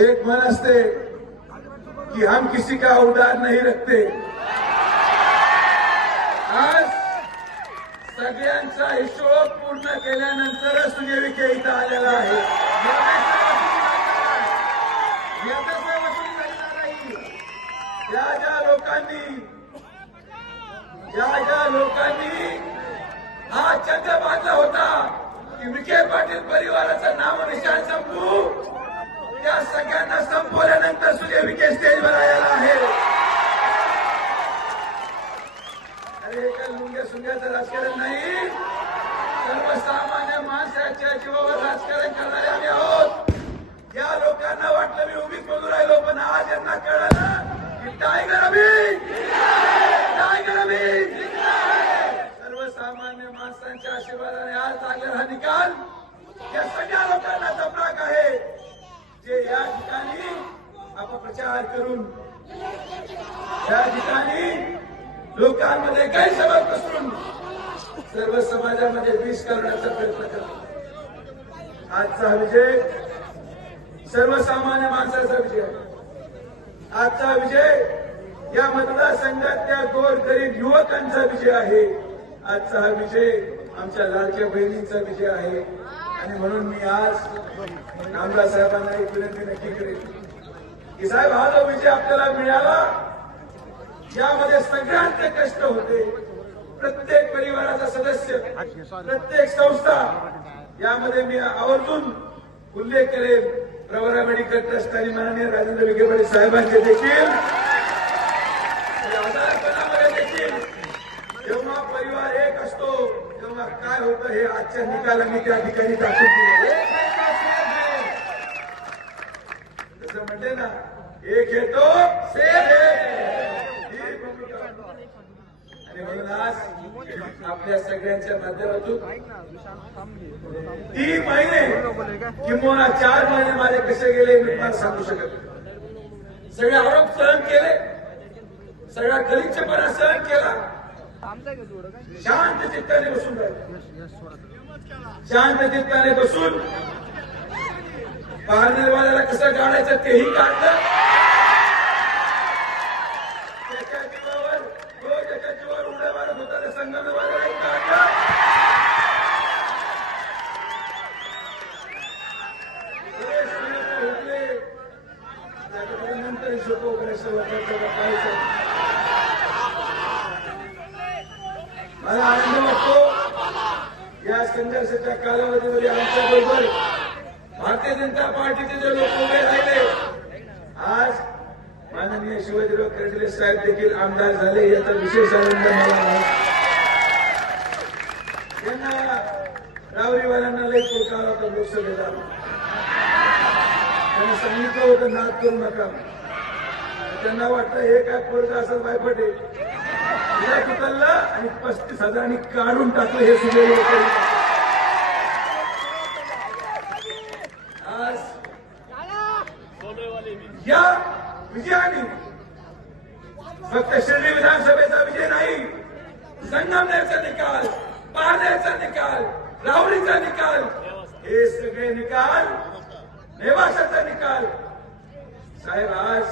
एक मन असते कि हम किसी का उधार नहीं रखते. आज सगळ्यांचा हिशोब पूर्ण केल्यानंतरच सुजय विखे इथं आलेला आहे. ज्या ज्या लोकांनी ज्या ज्या लोकांनी हा चंद्र बांधला होता की विखे पाटील परिवाराचं नाम निशाण संपू त्या सगळ्यांना संपवल्यानंतर सूर्य विखे स्टेजवर आलेला आहे. अरे लुंग्या सुंग्याचं राजकारण नाही. सर्वसामान्य माणसाच्या जीवावर राजकारण करणारे आम्ही आहोत. या लोकांना वाटलं मी उभीच बोलू राहिलो पण आज यांना कळालं की टायगर अभी टायगर अभी सर्वसामान्य माणसांच्या आशीर्वादाने आज लागलेला हा निकाल. या सगळ्या लोकांना जमणाक आहे जे या ठिकाणी अपप्रचार करून या ठिकाणी लोकांमध्ये काही गैरसमज पसरून सर्व समाजामध्ये विष करण्याचा प्रयत्न करतो. आजचा विजय सर्वसामान्य माणसाचा विजय आजचा विजय या मतदारसंघातल्या गोर गरीब युवकांचा विजय आहे. आजचा हा विजय आमच्या लाडक्या बहिणींचा विजय आहे. आणि म्हणून मी आज नामदार साहेबांना एक विनंती नक्की करेन की साहेब हा जो विजय आपल्याला मिळाला यामध्ये सगळ्यांचे कष्ट होते. प्रत्येक परिवाराचा सदस्य प्रत्येक संस्था यामध्ये मी आवर्जून उल्लेख करेन. प्रवरा मेडिकल ट्रस्ट आणि माननीय राजेंद्र विखे साहेबांचे देखील. आजारपणामध्ये देखील जेव्हा परिवार एक असतो तेव्हा काय होतं हे आजच्या निकालांनी त्या ठिकाणी दाखवून दिले जसं म्हटले ना एक येतो सेफ आणि म्हणून आज आपल्या सगळ्यांच्या माध्यमातून तीन महिने किंवा चार महिने माझे कसे गेले मी तुम्हाला सांगू शकत नाही. सगळे आरोप सहन केले. सगळा गलिच्छपणा सहन केला. शांत चित्ताने बसून शांत चित्ताने बसून पारनेरवाल्याला कसं काढायचं तेही काढलं. त्याच्याकडे नंतर हिशोब मला आनंद वाटतो या संघर्षाच्या कालावधीमध्ये आमच्या बरोबर. भारतीय जनता पार्टीचे जे लोक उभे राहिले आज माननीय शिवाजीराव कर्डिले साहेब देखील आमदार झाले. याचा विशेष आनंद मला. आहे त्यांना रावरीवाल्यांना लय पुरकार होता लोकसभेला त्यांना सांगितलं होतं नाद करू नका. त्यांना वाटलं हे काय पोरगा असं बायपटे. तिला कुतलला आणि पस्तीस हजारांनी काढून टाकलं हे सुजय आज या विजयाने फक्त शिर्डी विधानसभेचा विजय नाही संगमनेरचा निकाल पारनेरचा निकाल राहुरीचा निकाल हे सगळे निकाल नेवासाचा निकाल. साहेब आज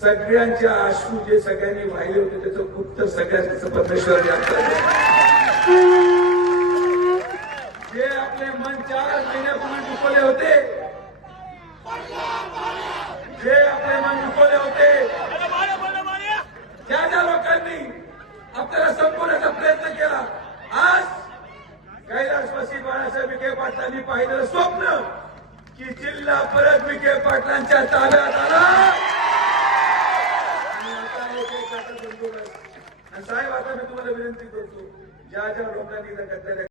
सगळ्यांच्या आशू जे सगळ्यांनी वाहिले होते त्याचं गुप्त सगळ्यांचं परमेश्वराने जे आपले मन चार महिन्यापूर्वी दुखवले होते जे आपले मन दुखवले होते ज्या ज्या लोकांनी आपल्याला संपवण्याचा प्रयत्न केला. आज कैलासवासी बाळासाहेब विखे पाटलांनी पाहिलेलं स्वप्न की जिल्हा परत विखे पाटलांच्या ताब्यात आला आणि आता एक एक आता बंदोबस्त. आणि साहेब आता मी तुम्हाला विनंती करतो ज्या ज्या लोकांनी इथं गद्दारी